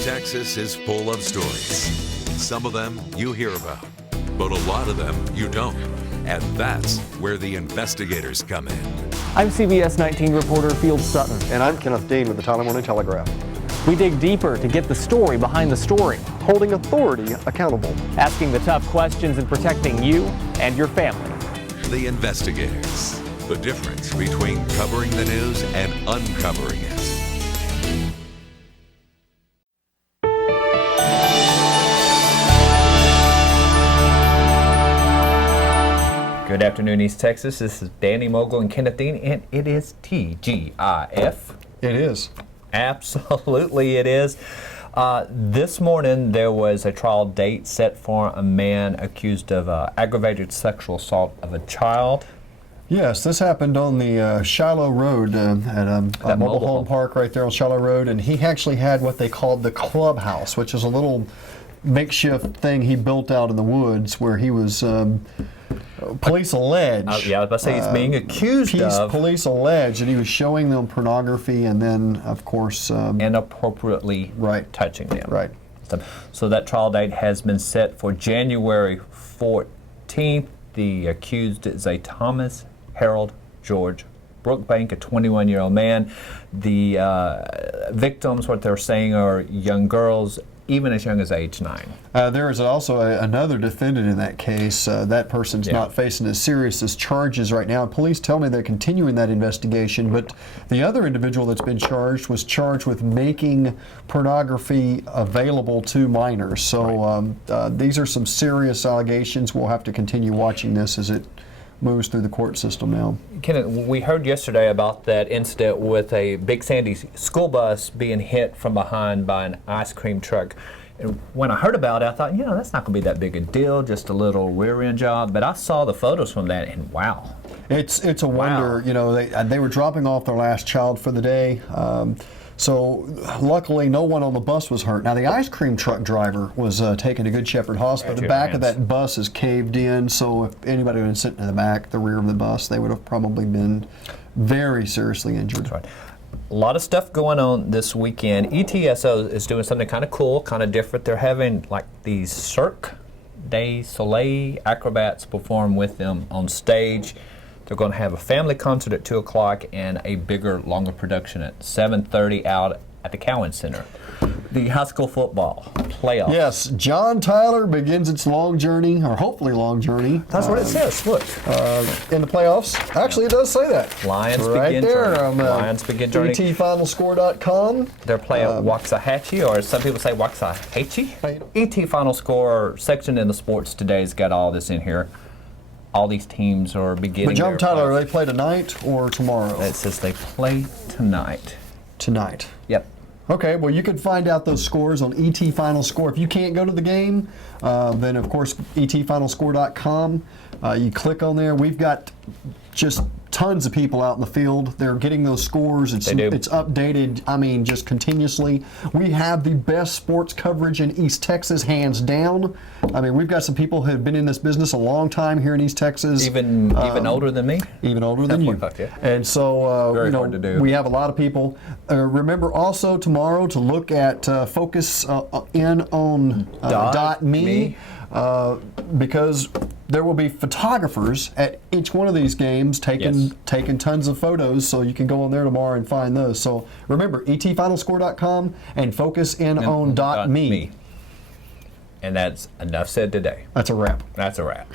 East Texas is full of stories. Some of them you hear about, but a lot of them you don't. And that's where the investigators come in. I'm CBS 19 reporter Field Sutton. And I'm Kenneth Dean with the Tyler Morning Telegraph. We dig deeper to get the story behind the story, Holding authority accountable. asking the tough questions and protecting you and your family. The investigators. The difference between covering the news and uncovering it. Good afternoon, East Texas. This is Danny Mogle and Kenneth Dean, and it is TGIF. It is. Absolutely it is. This morning there was a trial date set for a man accused of aggravated sexual assault of a child. Yes, this happened on the Shiloh Road at a mobile home park right there on Shiloh Road, and he actually had what they called the clubhouse, which is a little makeshift thing he built out in the woods where he was, police allege. Yeah, I was about to say he's being accused of. Police allege that he was showing them pornography and then, of course, inappropriately touching them. Right. So that trial date has been set for January 14th. The accused is a Thomas Harold George Brookbank, a 21-year-old man. The victims, what they're saying, are young girls, even as young as age 9. There is also another defendant in that case. That person's not facing as serious as charges right now. Police tell me they're continuing that investigation, but the other individual that's been charged was charged with making pornography available to minors. So these are some serious allegations. We'll have to continue watching this as it moves through the court system now. Kenneth, we heard yesterday about that incident with a Big Sandy school bus being hit from behind by an ice cream truck. And when I heard about it, I thought, that's not going to be that big a deal, just a little rear end job. But I saw the photos from that, and wow. It's a wonder. They were dropping off their last child for the day. So luckily, no one on the bus was hurt. Now, the ice cream truck driver was taken to Good Shepherd Hospital. The back of that bus is caved in, so if anybody had been sitting in the back, the rear of the bus, they would have probably been very seriously injured. That's right. A lot of stuff going on this weekend. ETSO is doing something kind of cool, kind of different. They're having like these Cirque du Soleil acrobats perform with them on stage. They're going to have a family concert at 2 o'clock and a bigger, longer production at 7:30 out at the Cowan Center. The high school football playoffs. Yes, John Tyler begins its long journey, or hopefully long journey. That's what it says. Look. In the playoffs. Actually, it does say that. Lions right begin there. journey. Lions begin journey. ETFinalscore.com. They're playing Waxahachie, or some people say Waxahachie. ET Final Score section in the Sports Today's got all this in here. All these teams are beginning. But John Tyler, they play tonight or tomorrow? It says they play tonight. Tonight. Yep. Okay, well, you can find out those scores on ET Final Score. If you can't go to the game, then, of course, etfinalscore.com. You click on there. We've got just tons of people out in the field. They're getting those scores. It's updated, just continuously. We have the best sports coverage in East Texas, hands down. We've got some people who have been in this business a long time here in East Texas. Even older than me? Even older than you. And so, hard to do. We have a lot of people. Remember also tomorrow to look at Focus in on .me. Because there will be photographers at each one of these games taking tons of photos, so you can go on there tomorrow and find those. So remember, etfinalscore.com and focusin on .me. And that's enough said today. That's a wrap. That's a wrap.